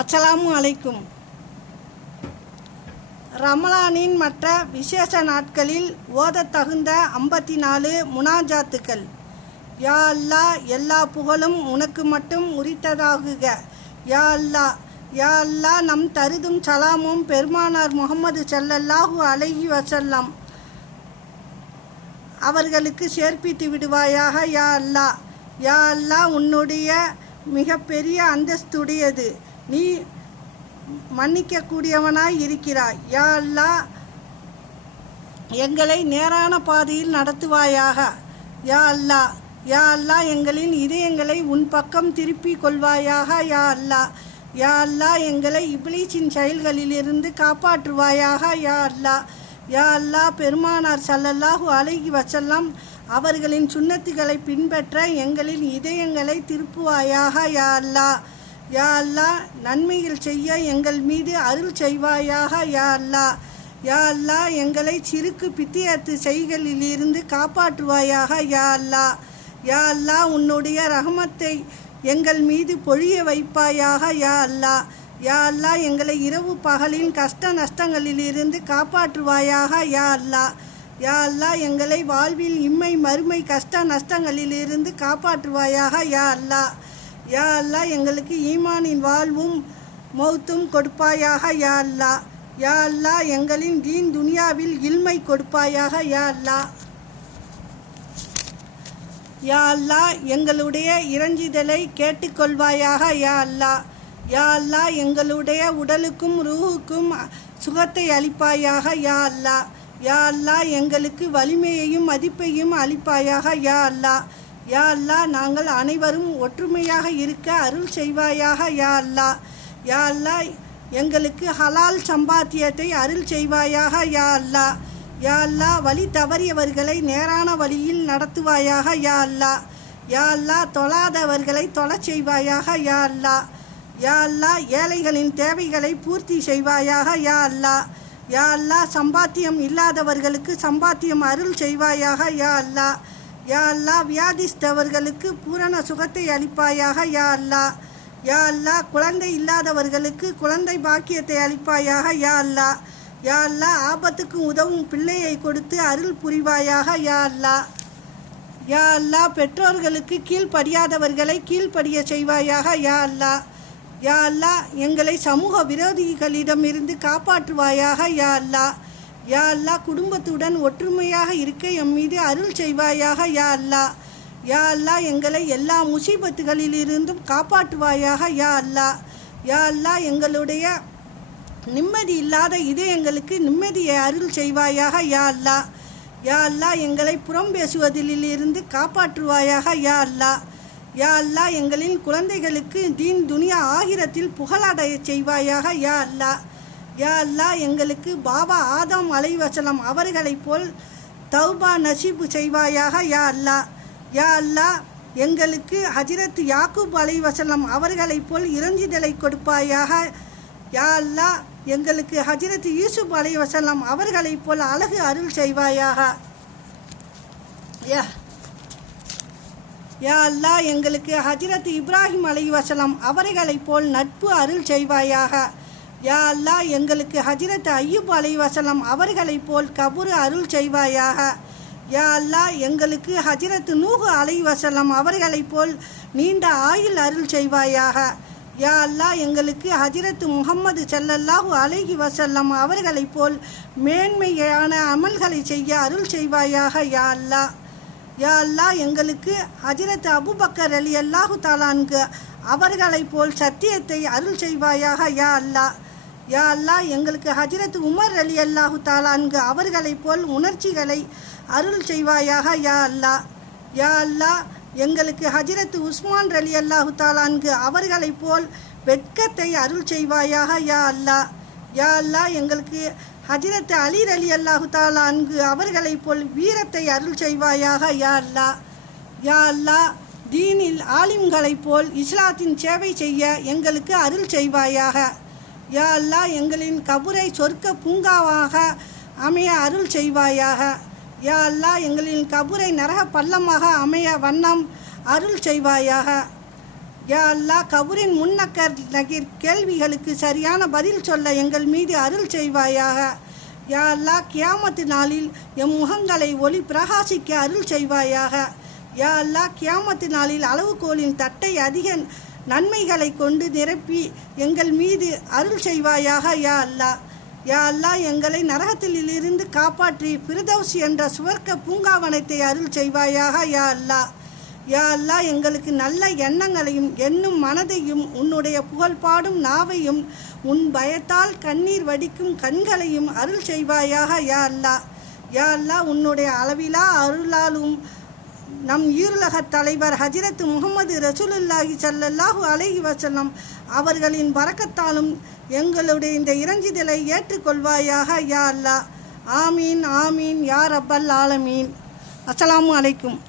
அஸ்ஸலாமு அலைக்கும். ரமலானின் மற்ற விசேஷ நாட்களில் ஓதத்தகுந்த 54 முனாஜாத்துக்கள். யா அல்லாஹ், எல்லா புகழும் உனக்கு மட்டும் உரித்ததாகுக. யா அல்லாஹ், யா அல்லாஹ், நம் தருதும் சலாமும் பெருமானார் முஹம்மது ஸல்லல்லாஹு அலைஹி வஸல்லம் அவர்களுக்கு சேர்ப்பித்து விடுவாயாக. யா அல்லாஹ், யா அல்லாஹ், உன்னுடைய மிகப்பெரிய அந்தஸ்துடையது, நீ மன்னிக்கக்கூடியவனாய் இருக்கிறாய். யா அல்லாஹ், எங்களை நேரான பாதையில் நடத்துவாயாக. யா அல்லாஹ், யா அல்லாஹ், எங்களின் இதயங்களை உன் பக்கம் திருப்பி கொள்வாயாக. யா அல்லாஹ், யா அல்லாஹ், எங்களை இப்லீஸின் செயல்களிலிருந்து காப்பாற்றுவாயாக. யா அல்லாஹ், யா அல்லாஹ், பெருமானார் ஸல்லல்லாஹு அலைஹி வஸல்லம் அவர்களின் சுன்னத்துகளை பின்பற்ற எங்களின் இதயங்களை திருப்புவாயாக. யா அல்லாஹ், யா அல்லாஹ், நன்மைகள் செய்ய எங்கள் மீது அருள் செய்வாயாக. யா அல்லாஹ், யா அல்லாஹ், எங்களை சிறுக்கு பித்தியத்து செய்களிலிருந்து காப்பாற்றுவாயாக. யா அல்லாஹ், யா அல்லாஹ், உன்னுடைய ரஹமத்தை எங்கள் மீது பொழிய வைப்பாயாக. யா அல்லாஹ், யா அல்லாஹ், எங்களை இரவு பகலின் கஷ்ட நஷ்டங்களிலிருந்து காப்பாற்றுவாயாக. யா அல்லாஹ், யா அல்லாஹ், எங்களை வாழ்வில் இம்மை மறுமை கஷ்ட நஷ்டங்களிலிருந்து காப்பாற்றுவாயாக. யா அல்லாஹ், யா அல்லாஹ், எங்களுக்கு ஈமானின் வாழ்வும் மௌத்தும் கொடுப்பாயாக. யா அல்லாஹ், யா அல்லாஹ், எங்களின் தீன் துனியாவில் இல்மை கொடுப்பாயாக. யா அல்லாஹ், யா அல்லாஹ், எங்களுடைய இறைஞ்சிதலை கேட்டுக்கொள்வாயாக. யா அல்லாஹ், யா அல்லாஹ், எங்களுடைய உடலுக்கும் ரூஹுக்கும் சுகத்தை அளிப்பாயாக. யா அல்லாஹ், யா அல்லாஹ், எங்களுக்கு வலிமையையும் மதிப்பையும் அளிப்பாயாக. யா அல்லாஹ், யா அல்லாஹ், நாங்கள் அனைவரும் ஒற்றுமையாக இருக்க அருள் செய்வாயாக. யா அல்லாஹ், யா அல்லாஹ், எங்களுக்கு ஹலால் சம்பாத்தியத்தை அருள் செய்வாயாக. யா அல்லாஹ், யா அல்லாஹ், வழி தவறியவர்களை நேரான வழியில் நடத்துவாயாக. யா அல்லாஹ், யா அல்லாஹ், தொழாதவர்களை தொழச் செய்வாயாக. யா அல்லாஹ், யா அல்லாஹ், ஏழைகளின் தேவைகளை பூர்த்தி செய்வாயாக. யா அல்லாஹ், யா அல்லாஹ், சம்பாத்தியம் இல்லாதவர்களுக்கு சம்பாத்தியம் அருள் செய்வாயாக. யா அல்லாஹ், யா அல்லாஹ், வியாதிஸ்தவர்களுக்கு பூரண சுகத்தை அளிப்பாயாக. யா அல்லாஹ், யா அல்லாஹ், குழந்தை இல்லாதவர்களுக்கு குழந்தை பாக்கியத்தை அளிப்பாயாக. யா அல்லாஹ், யா அல்லாஹ், ஆபத்துக்கு உதவும் பிள்ளையை கொடுத்து அருள் புரிவாயாக. யா அல்லாஹ், யா அல்லாஹ், பெற்றோர்களுக்கு கீழ்ப்படியாதவர்களை கீழ்ப்படிய செய்வாயாக. யா அல்லாஹ், யா அல்லாஹ், எங்களை சமூக விரோதிகளிடமிருந்து காப்பாற்றுவாயாக. யா அல்லாஹ், யா அல்லாஹ், குடும்பத்துடன் ஒற்றுமையாக இருக்க எம் மீது அருள் செய்வாயாக. யா அல்லாஹ், யா அல்லாஹ், எங்களை எல்லா முசீபத்துகளிலிருந்தும் காப்பாற்றுவாயாக. யா அல்லாஹ், யா அல்லாஹ், எங்களுடைய நிம்மதி இல்லாத இதயங்களுக்கு நிம்மதியை அருள் செய்வாயாக. யா அல்லாஹ், யா அல்லாஹ், எங்களை புறம் பேசுவதிலிருந்து காப்பாற்றுவாயாக. யா அல்லாஹ், யா அல்லாஹ், எங்களின் குழந்தைகளுக்கு தீன் துனியா ஆகிரத்தில் புகழடைய செய்வாயாக. யா அல்லாஹ், யா அல்லாஹ், எங்களுக்கு பாபா ஆதம் அலைஹிஸ்ஸலாம் அவர்களைப் போல் தௌபா நசீபு செய்வாயாக. யா அல்லாஹ், யா அல்லாஹ், எங்களுக்கு ஹஜ்ரத் யாக்கூப் அலைஹிஸ்ஸலாம் அவர்களைப் போல் இறைஞ்சிதலை கொடுப்பாயாக. யா அல்லாஹ், எங்களுக்கு ஹஜ்ரத் யூசுப் அலைஹிஸ்ஸலாம் அவர்களைப் போல் அழகு அருள் செய்வாயாக. யா அல்லாஹ், எங்களுக்கு ஹஜ்ரத் இப்ராஹிம் அலைஹிஸ்ஸலாம் அவர்களைப் போல் நட்பு அருள் செய்வாயாக. யா அல்லாஹ், எங்களுக்கு ஹஜ்ரத் அய்யூப் அலைஹிஸ்ஸலாம் அவர்களைப் போல் கபூர் அருள் செய்வாயாக. யா அல்லாஹ், எங்களுக்கு ஹஜ்ரத் நூஹ் அலைஹிஸ்ஸலாம் அவர்களைப் போல் நீண்ட ஆயுள் அருள் செய்வாயாக. யா அல்லாஹ், எங்களுக்கு ஹஜ்ரத் முஹம்மது ஸல்லல்லாஹு அலைஹி வஸல்லம் அவர்களைப் போல் மேன்மையான அமல்களை செய்ய அருள் செய்வாயாக. யா அல்லாஹ், யா அல்லாஹ், எங்களுக்கு ஹஜ்ரத் அபூபக்கர் ரலியல்லாஹு தஆலா அன்ஹு அவர்களைப் போல் சத்தியத்தை அருள் செய்வாயாக. யா அல்லாஹ், யா அல்லாஹ், எங்களுக்கு ஹஜ்ரத் உமர் ரலியல்லாஹு தஆலா அன்ஹு அவர்களைப் போல் உணர்ச்சிகளை அருள் செய்வாயாக. யா அல்லாஹ், யா அல்லாஹ், எங்களுக்கு ஹஜ்ரத் உஸ்மான் ரலியல்லாஹு தஆலா அன்ஹு அவர்களைப் போல் வெட்கத்தை அருள் செய்வாயாக. யா அல்லாஹ், யா அல்லாஹ், எங்களுக்கு ஹஜ்ரத் அலி ரலியல்லாஹு தஆலா அன்ஹு அவர்களைப் போல் வீரத்தை அருள் செய்வாயாக. யா அல்லாஹ், யா அல்லாஹ், தீனில் ஆலிம்களைப் போல் இஸ்லாத்தின் சேவை செய்ய எங்களுக்கு அருள் செய்வாயாக. யா அல்லாஹ், எங்களின் கபரை சொர்க்க பூங்காவாக அமைய அருள் செய்வாயாக. யா அல்லாஹ், எங்களின் கபரை நரக பள்ளமாக அமைய வண்ணம் அருள் செய்வாயாக. யா அல்லாஹ் கபூரின் முன்னக்கர் நகீர் கேள்விகளுக்கு சரியான பதில் சொல்ல எங்கள் மீது அருள் செய்வாயாக. யா அல்லாஹ் கியாமத்து நாளில் எம் முகங்களை ஒளி பிரகாசிக்க அருள் செய்வாயாக. யா அல்லாஹ் கியாமத்து நாளில் அளவுகோலின் தட்டை அதிக நன்மைகளை கொண்டு நிரப்பி எங்கள் மீது அருள் செய்வாயாக. யா அல்லாஹ் யா அல்லாஹ் எங்களை நரகத்திலிருந்து காப்பாற்றி ஃபிர்தௌஸ் என்ற சுவர்க்க பூங்காவனத்தை அருள் செய்வாயாக. யா அல்லாஹ் யா அல்லாஹ் எங்களுக்கு நல்ல எண்ணங்களையும் எண்ணும் மனதையும் உன்னுடைய புகழ்பாடும் நாவையும் உன் பயத்தால் கண்ணீர் வடிக்கும் கண்களையும் அருள் செய்வாயாக. யா அல்லாஹ் யா அல்லாஹ் உன்னுடைய அளவிலா அருளாலும் நம் ஈருலகத் தலைவர் ஹஜ்ரத் முஹம்மது ரசூலுல்லாஹி ஸல்லல்லாஹு அலைஹி வஸல்லம் அவர்களின் பரக்கத்தாலும் எங்களுடைய இந்த இறைஞ்சிதலை ஏற்றுக்கொள்வாயாக. யா அல்லாஹ் ஆமீன் ஆமீன் யா ரப்பல் ஆலமீன். அஸ்ஸலாமு அலைக்கும்.